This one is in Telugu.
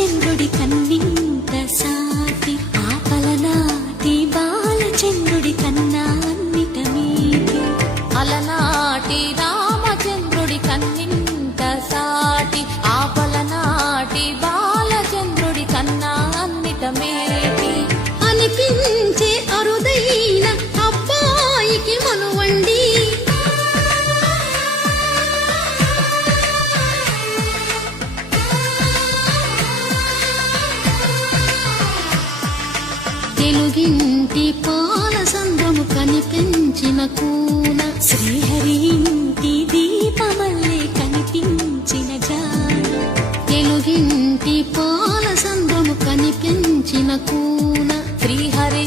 బాలచంద్రుడి కన్నింత సాటి ఆపలనాటి బాలచంద్రుడి కన్నా అన్నిట మీది అలనాటి రామచంద్రుడి కన్నింత సాటి ఆపలనాటి బాలచంద్రుడి కన్నా అన్నిట మేటి అనిపించే అరుదైన అబ్బాయికి మనువండి తెలుగింటి పాల సంద్రము కనిపించిన కూన శ్రీహరి ఇంటి దీపమల్లే కనిపించిన జాన తెలుగింటి పాల సంద్రము కనిపించిన కూన శ్రీహరి